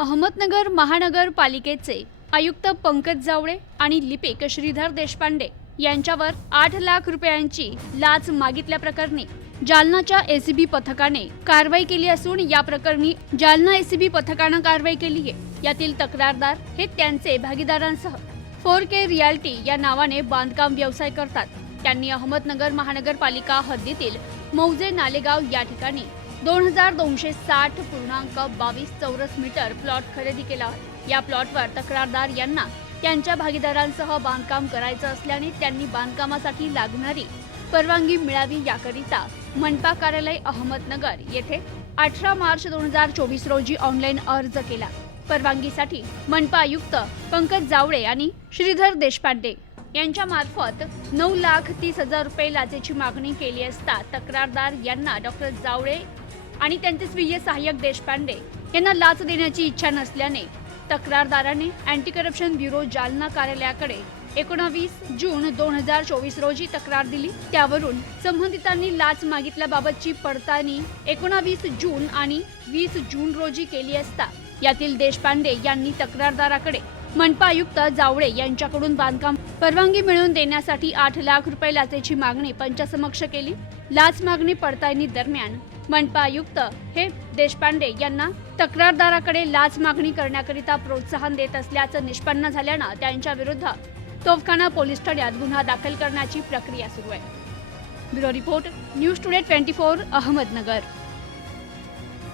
अहमदनगर महानगरपालिकेचे आयुक्त पंकज जावळे आणि लिपिक श्रीधर देशपांडे यांच्यावर आठ लाख रुपयांची लाच मागितल्याप्रकरणी जालनाच्या एसीबी पथकाने कारवाई केली असून या प्रकरणी जालना एसीबी पथकानं कारवाई केली आहे. यातील तक्रारदार हे त्यांचे भागीदारांसह फोर के रियाल्टी या नावाने बांधकाम व्यवसाय करतात. त्यांनी अहमदनगर महानगरपालिका हद्दीतील मौजे नालेगाव या ठिकाणी दोन हजार दोनशे साठ पूर्णांक बावीस चौरस मीटर प्लॉट खरेदी केला. या प्लॉटवर तक्रारदार यांना त्यांच्या भागीदारांसह बांधकाम करायचं असल्याने त्यांनी बांधकामासाठी लागणारी परवानगी मिळावी याकरिता मनपा कार्यालय अहमदनगर येथे अठरा मार्च दोन हजार चोवीस रोजी ऑनलाईन अर्ज केला. परवानगीसाठी मनपा आयुक्त पंकज जावळे आणि श्रीधर देशपांडे यांच्यामार्फत नऊ लाख तीस हजार रुपये लाचेची मागणी केली असता तक्रारदार यांना डॉक्टर जावळे आणि त्यांचे स्वीय सहाय्यक देशपांडे यांना लाच देण्याची इच्छा नसल्याने तक्रारदाराने अँटी करप्शन ब्युरो जालना कार्यालयाकडे एकोणावीस जून दोन हजार चोवीस रोजी तक्रार दिली. त्यावरून संबंधितांनी लाच मागितल्याबाबतची पडताळणी एकोणावीस जून आणि वीस जून रोजी केली असता. यातील देशपांडे यांनी तक्रारदाराकडे मनपा आयुक्त जावळे यांच्याकडून बांधकाम परवानगी मिळवून देण्यासाठी आठ लाख रुपये लाचेची मागणी पंचासमक्ष केली. लाच मागणी पडताळणी दरम्यान मनपा आयुक्त हे देशपांडे यांना तक्रारदाराकडे लाच मागणी करण्याकरिता प्रोत्साहन देत असल्याचं निष्पन्न झाल्यानं त्यांच्या विरुद्ध तोफखाना पोलीस ठाण्यात गुन्हा दाखल करण्याची प्रक्रिया सुरू आहे. Bureau report news today twenty four Ahmednagar.